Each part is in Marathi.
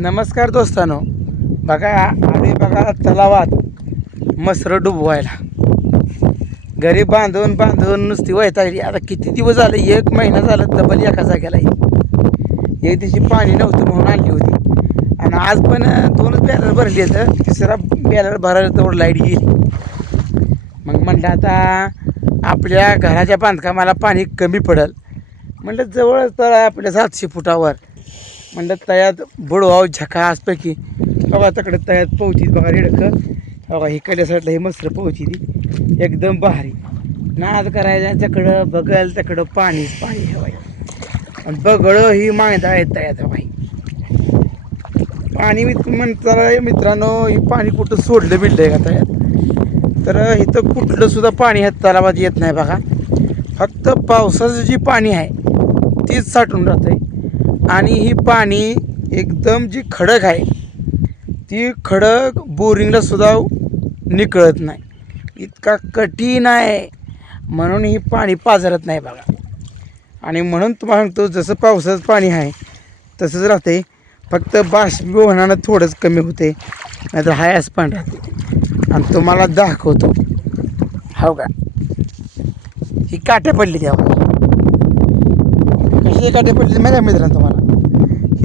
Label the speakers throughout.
Speaker 1: नमस्कार दोस्तानो. बघा आम्ही बघा तलावात मसर डुबवायला. घरी बांधून बांधून नुसती वैतागली आता किती दिवस झाले? एक महिना झाला डबल एका जाग्याला एक दिवशी पाणी नव्हतं म्हणून आणली होती. आणि आज पण दोनच बॅलर भरली तर तिसरा बॅलर भरायला तेवढं लाइट गेली. मग म्हटलं आता आपल्या घराच्या बांधकामाला पाणी कमी पडेल. म्हटलं जवळच तर आपल्या सातशे फुटावर. म्हणलं तयात बुडवाव झकासपैकी बघा तकडे तयात पोहची बघा रेडकं. बघा इकडल्या साईडला ही मस्त पोहची ती एकदम भारी. नाद करायचा तकडं बघल तकडं पाणीच पाणी हवाय आणि बगळं ही मागदा आहे तयात बाई. पाणी मी म्हणता मित्रांनो ही पाणी कुठं सोडलं बिडलं आहे का तयात? तर इथं कुठलं सुद्धा पाणी ह्या तलावात येत नाही बघा. फक्त पावसाचं जी पाणी आहे तीच साठून राहतंय. आणि ही पाणी एकदम जी खडक आहे ती खडक बोरिंगला सुद्धा निकळत नाही. इतका कठीण आहे. म्हणून ही पाणी पाझरत नाही बघा. आणि म्हणून तुम्हाला सांगतो जसं पावसाचं पाणी आहे तसंच राहते. फक्त बाष्पीभवनानं थोडंच कमी होते नाहीतर हाय असं पाणी राहते. आणि तुम्हाला दाखवतो. हो का? ही काटे पडली त्यावर कशी काटे पडली माहिती आहे मित्रांनो तुम्हाला?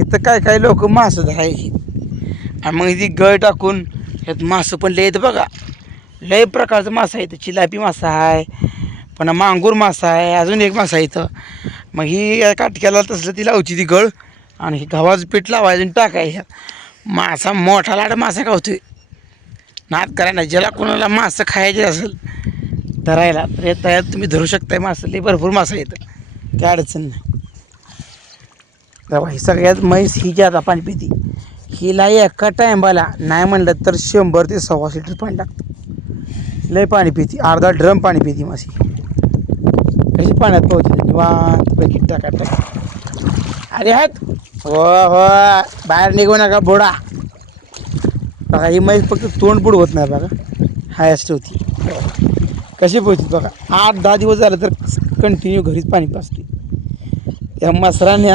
Speaker 1: इथं काय काय लोक मासं धरायची आणि मग ती गळ टाकून ह्यात मासं पण लय आहेत बघा. लय प्रकारचं मासा आहे इथं. चिलापी मासा आहे पण मांगूर मासा आहे अजून एक मासा आहे इथं. मग ही काटक्याला तसलं ती लावची ती गळ आणि ही गव्हाचं पीठ लावायचं आणि टाकायचं मासा मोठा लाड मासा गावतोय नाद करायला ज्याला कोणाला मासं खायचे असेल धरायला तर हे तयार तुम्ही धरू शकताय मासं. लय भरपूर मासा येतं काय अडचण नाही. तेव्हा ही सगळ्यात म्हैस ही ज्यादा पाणी पिती. हिला एका टायमाला नाही म्हणलं तर शंभर ते सव्वाशे लिटर पाणी लागतं. लय पाणी पिती. अर्धा ड्रम पाणी पिती मासी कशी पाण्यात पोहोचली? निवांत पैकी टाका टाका अरे हात? हो हो. बाहेर निघू नका बुडा. बघा ही म्हैस फक्त तोंड होत नाही बघा. हायस्ट होती. कशी पोहोचली बघा? आठ दहा दिवस झालं तर कंटिन्यू घरीच पाणी पाचते त्या मसराने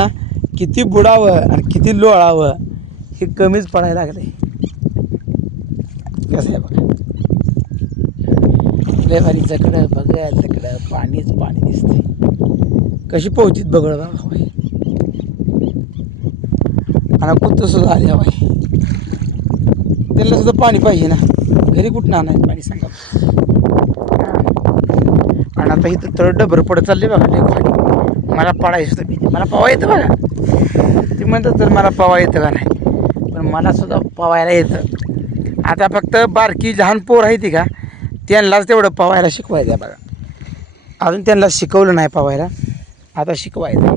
Speaker 1: किती बुडावं आणि किती लोळावं हे कमीच पडायला लागले. कसं आहे बघा. लय भारी जकडं बघल तिकडं पाणीच पाणी दिसते कशी पोहोचीत बघळ बाबा होय. आणि कुत्र सुद्धा आल्या बाई त्याला सुद्धा पाणी पाहिजे ना. घरी कुठं आणायचं पाणी सांगा. आणि आता इथं तळ डबर पडत चालले बघा लय खाली मला पडायचं सुद्धा भीती. मला पवा येतं बघा. ते म्हणतात तर मला पवा येतं का नाही? पण मला सुद्धा पवायला येतं. आता फक्त बारकी लहान पोर आहे ती का त्यांनाच तेवढं पवायला शिकवायचं आहे बघा. अजून त्यांना शिकवलं नाही पवायला. आता शिकवायचं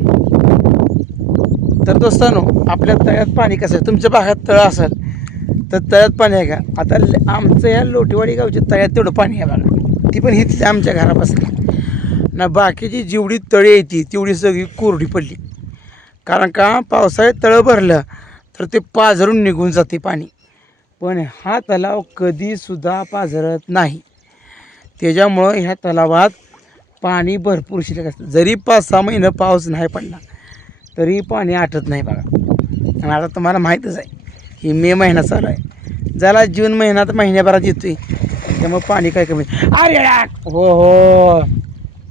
Speaker 1: तर दोस्तानो आपल्या तळ्यात पाणी कसं आहे? तुमच्या भागात तळ असेल तर तळ्यात पाणी आहे का? आता ल- आमचं या लोटेवाडी गावच्या तळ्यात तेवढं पाणी आहे बघा. ती पण हिथली आमच्या घरापासून. ना बाकीची जेवढी तळे येते तेवढी सगळी कोरडी पडली. कारण का? पावसाळ्यात तळं भरलं तर ते पाझरून निघून जाते पाणी. पण हा तलाव कधीसुद्धा पाझरत नाही. त्याच्यामुळं ह्या तलावात पाणी भरपूर शिल्लक असतं. जरी पाच सहा महिनं पाऊस नाही पडला तरी पाणी आटत नाही बघा. आणि आता तुम्हाला माहीतच आहे की मे महिना चालू आहे. ज्याला जून महिना तर महिन्याभरात आहे त्यामुळे पाणी काय कमी अरे रेडाक हो हो.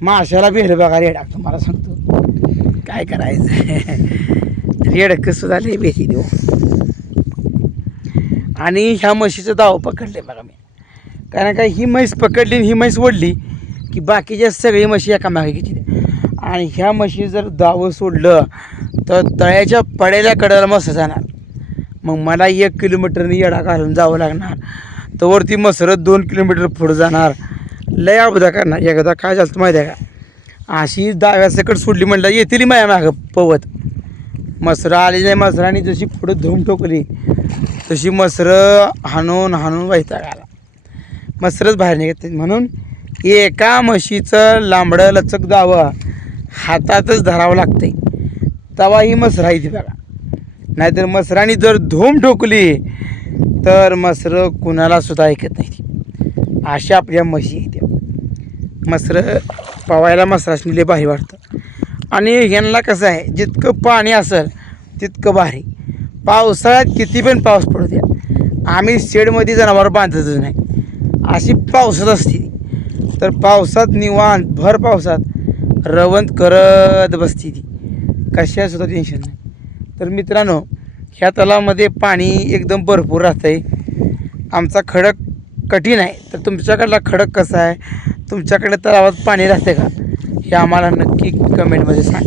Speaker 1: माशाला भेल बघा रेडाक तुम्हाला सांगतो. काय करायचं? रेडक सुद्धा लय बेसी देऊ आणि ह्या म्हशीचं दाव पकडले बघा मी. कारण का ही म्हैस पकडली आणि ही म्हैस ओढली की बाकीच्या सगळी म्हशी एकामागे घ्यायची आणि ह्या म्हशी जर दावं सोडलं तर तळ्याच्या पडेल्या कडेला मस्त जाणार. मग मला एक किलोमीटरने येडा घालून जावं लागणार. तर वरती मसरत दोन किलोमीटर पुढं जाणार. लय अबदा करणार. एकदा काय झालं माहिती आहे का? अशी डाव्या सकट सोडली म्हटलं येतील माझ्या मागं पवत. मसरं आली नाही मसराने जशी पुढं धूम ठोकली तशी मसरं हाणून हाणून वैताग आला मसरच बाहेर निघत नाही. म्हणून एका म्हशीचं लांबडं लचक दावं हातातच धरावं लागते तवा ही मसर आहे ती बघा. नाहीतर मसराने जर धूम ठोकली तर मसरं कुणालासुद्धा ऐकत नाही अशा आपल्या म्हशी आहेत मसरं पवायला मसराशनी लय भारी वाटतं. आणि ह्यांना कसं आहे जितकं पाणी असेल तितकं भारी. पावसाळ्यात किती पण पाऊस पडू द्या आम्ही शेडमध्ये जनावर बांधतच नाही. अशी पावसात असते. तर पावसात निवांत भर पावसात रवंत करत बसते ती. कशासुद्धा टेन्शन नाही. तर मित्रांनो ह्या तलावामध्ये पाणी एकदम भरपूर राहतं आहे आमचा खडक कठीण आहे. तर तुमच्याकडला खडक कसा आहे? तुमच्याकडे तलावात पाणी राहते का? हे आम्हाला नक्की कमेंटमध्ये सांगा.